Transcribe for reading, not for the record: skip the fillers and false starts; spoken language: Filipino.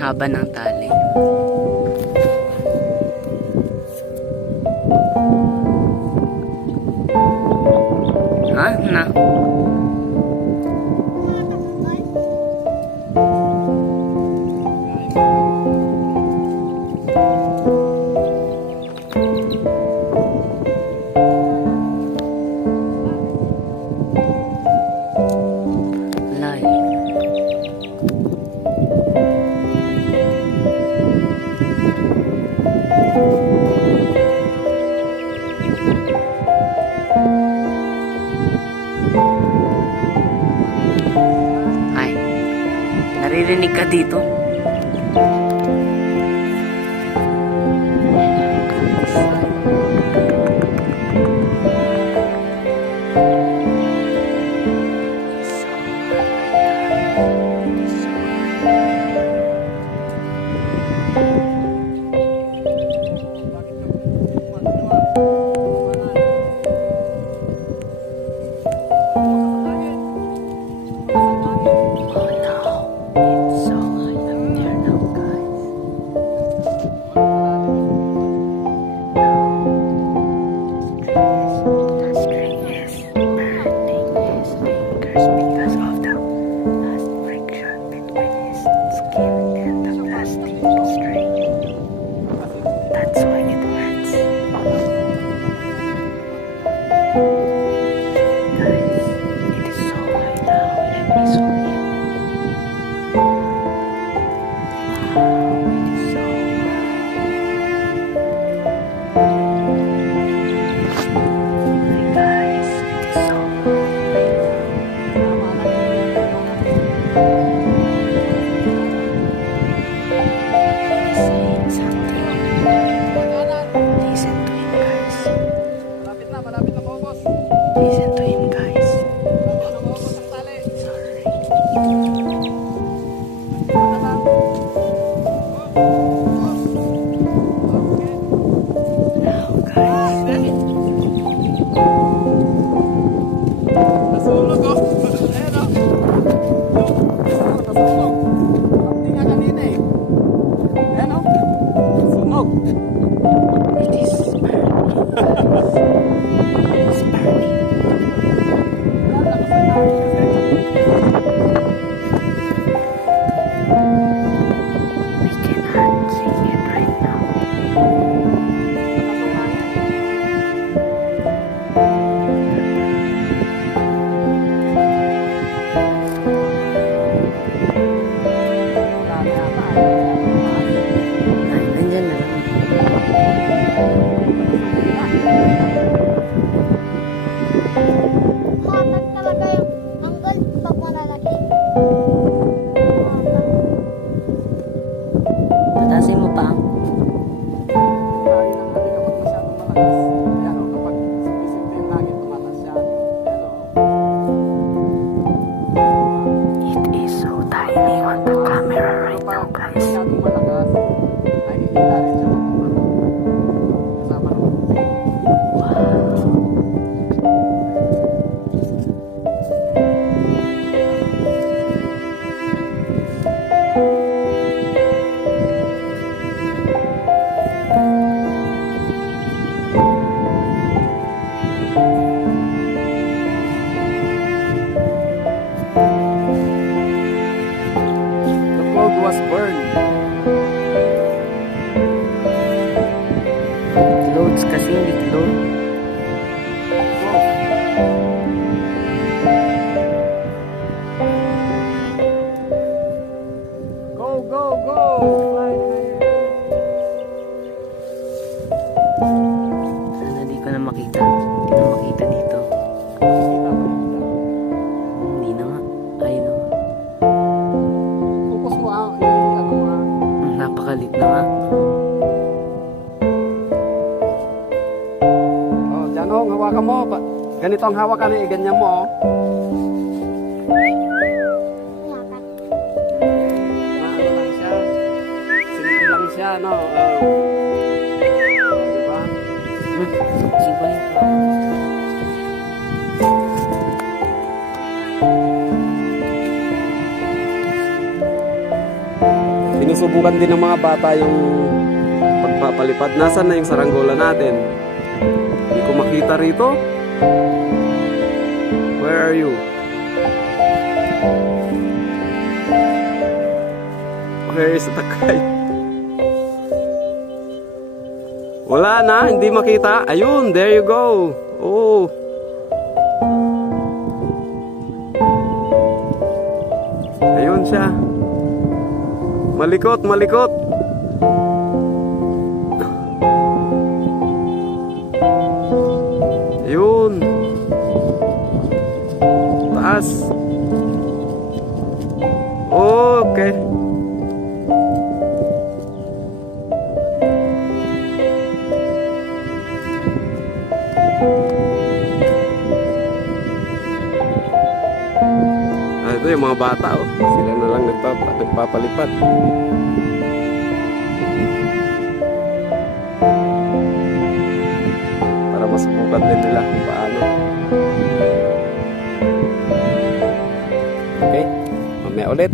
Haba ng tali. Ha? Na? Ay, naririnig ka dito? Listen to him, guys. It is burning. It's burning. We cannot see it right now. Ay, nandyan na lang. Hatak talaga yung angle pag malalaki. Patasin mo pa. It is so tiny on the camera right now, guys. Was burned. It loads kasi hindi load. Go, go, go! Fly higher. Sana di ko na makita. Hindi na makita dito. Makikita, makikita. Hindi na nga. Ayun na nga. Focus mo ano mo Napakalit na nga. Oh, dyan ho, hawakan mo. Ganito ang hawakan eh, ganyan mo. Hatak. Ano lang siya. Simple lang siya, no? Diba? Simple ito. sinusubukan din ng mga bata yung pagpapalipad. Nasaan na yung saranggola natin? Hindi ko makita rito. Where are you? Where is the kite? Wala na, hindi makita. Ayun, there you go. Oh. Ayun siya. Malikot, malikot. Ayun. Taas. Okay. Ito yung mga bata, oh. Sila na lang nagpapalipad. Para masubukan din nila kung paano. Okay, mamaya ulit.